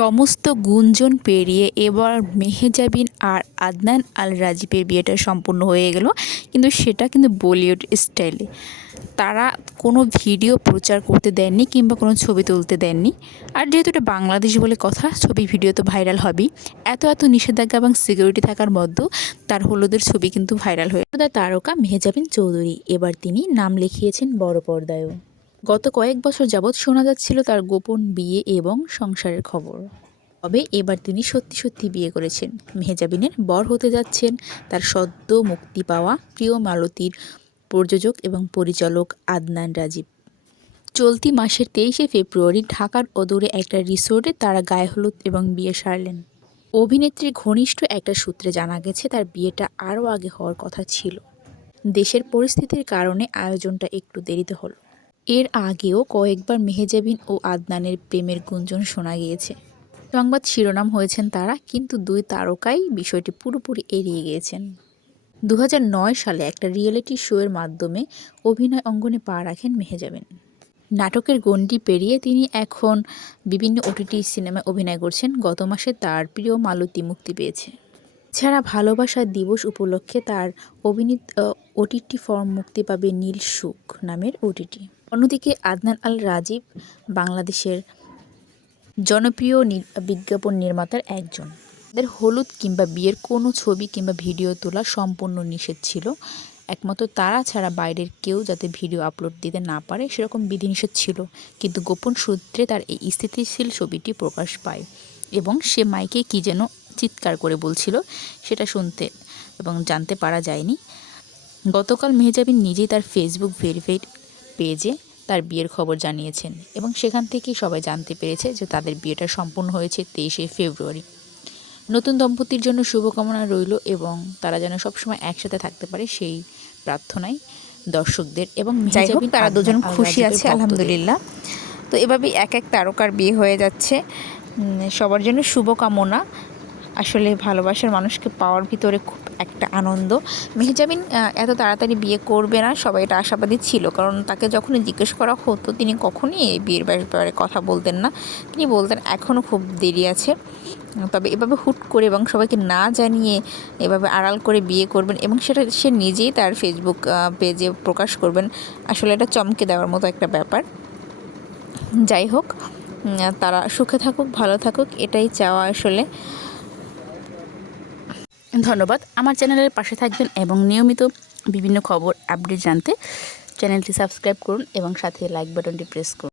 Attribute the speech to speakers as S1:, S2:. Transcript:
S1: সমস্ত গুঞ্জন পেরিয়ে এবার মেহেজাবিন আর আদনান আল রাজীবের বিয়েটা সম্পূর্ণ হয়ে গেল। কিন্তু সেটা কিন্তু বলিউড স্টাইলে। তারা কোনো ভিডিও প্রচার করতে দেননি কিংবা কোনো ছবি তুলতে দেননি। আর যেহেতু এটা বাংলাদেশ বলে কথা, ছবি, ভিডিও তো ভাইরাল হবেই। এত এত নিষেধাজ্ঞা এবং সিকিউরিটি থাকার মধ্যেও তার হলুদের ছবি কিন্তু ভাইরাল হয়ে তার তারকা মেহেজাবিন চৌধুরী, এবার তিনি নাম লিখিয়েছেন বড় পর্দায়ও। গত কয়েক বছর যাবৎ শোনা যাচ্ছিল তার গোপন বিয়ে এবং সংসারের খবর। তবে এবার তিনি সত্যি সত্যি বিয়ে করেছেন। মেহেজাবিনের বর হতে যাচ্ছেন। তার সদ্য মুক্তি পাওয়া প্রিয় মালতীর প্রযোজক এবং পরিচালক আদনান রাজীব। চলতি মাসের তেইশে ফেব্রুয়ারি ঢাকার অদূরে একটা রিসোর্টে তারা গায়ে হলুদ এবং বিয়ে সারলেন। অভিনেত্রীর ঘনিষ্ঠ একটা সূত্রে জানা গেছে, তার বিয়েটা আরও আগে হওয়ার কথা ছিল। দেশের পরিস্থিতির কারণে আয়োজনটা একটু দেরিতে হলো। এর আগেও কয়েকবার মেহেজাবিন ও আদনানের প্রেমের গুঞ্জন শোনা গিয়েছে। সংবাদ শিরোনাম হয়েছেন তারা, কিন্তু দুই তারকাই বিষয়টি পুরোপুরি এড়িয়ে গিয়েছেন। দু হাজার নয় সালে একটা রিয়েলিটি শোয়ের মাধ্যমে অভিনয় অঙ্গনে পা রাখেন মেহেজাবিন। নাটকের গণ্ডি পেরিয়ে তিনি এখন বিভিন্ন ওটিটি সিনেমায় অভিনয় করছেন। গত মাসে তার প্রিয় মালতী মুক্তি পেয়েছে। ছাড়া ভালোবাসা দিবস উপলক্ষে তার অভিনীত ওটিটি ফর্ম মুক্তি পাবে নীল সুখ নামের ওটিটি। অন্যদিকে আদনান আল রাজীব বাংলাদেশের জনপ্রিয় বিজ্ঞাপন নির্মাতার একজন। তাদের হলুদ কিংবা বিয়ের কোনো ছবি কিংবা ভিডিও তোলা সম্পূর্ণ নিষেধ ছিল। একমাত্র তারা ছাড়া বাইরের কেউ যাতে ভিডিও আপলোড দিতে না পারে সেরকম বিধিনিষেধ ছিল। কিন্তু গোপন সূত্রে তার এই স্থিতিশীল ছবিটি প্রকাশ পায় এবং সে মাইকে কী যেন চিৎকার করে বলছিল সেটা শুনতে এবং জানতে পারা যায়নি। গতকাল মেহজাবিন নিজেই তার ফেসবুক ভেরিফাইড পেজে তার বিয়ের খবর জানিয়েছেন এবং সেখান থেকেই সবাই জানতে পেরেছে যে তাদের বিয়েটা সম্পূর্ণ হয়েছে তেইশে ফেব্রুয়ারি। নতুন দম্পতির জন্য শুভকামনা রইল এবং তারা যেন সবসময় একসাথে থাকতে পারে সেই প্রার্থনাই দর্শকদের এবং
S2: যাই হোক তারা দুজন খুশি আছে আলহামদুলিল্লাহ। তো এভাবেই এক এক তারকার বিয়ে হয়ে যাচ্ছে। সবার জন্য শুভকামনা। আসলে ভালোবাসার মানুষকে পাওয়ার ভিতরে খুব একটা আনন্দ। মেহজাবিন এত তাড়াতাড়ি বিয়ে করবে না, সবাই এটা আশাবাদী ছিল। কারণ তাকে যখনই জিজ্ঞেস করা হতো, তিনি কখনই এই বিয়ের ব্যাপারে কথা বলতেন না। তিনি বলতেন এখনও খুব দেরি আছে। তবে এভাবে হুট করে এবং সবাইকে না জানিয়ে এভাবে আড়াল করে বিয়ে করবেন এবং সেটা সে নিজেই তার ফেসবুক পেজে প্রকাশ করবেন, আসলে এটা চমকে দেওয়ার মতো একটা ব্যাপার। যাই হোক তারা সুখে থাকুক, ভালো থাকুক, এটাই চাওয়া আসলে।
S1: ধন্যবাদ। আমার চ্যানেলের পাশে থাকবেন এবং নিয়মিত বিভিন্ন খবর, আপডেট জানতে চ্যানেলটি সাবস্ক্রাইব করুন এবং সাথে লাইক বাটনটি প্রেস করুন।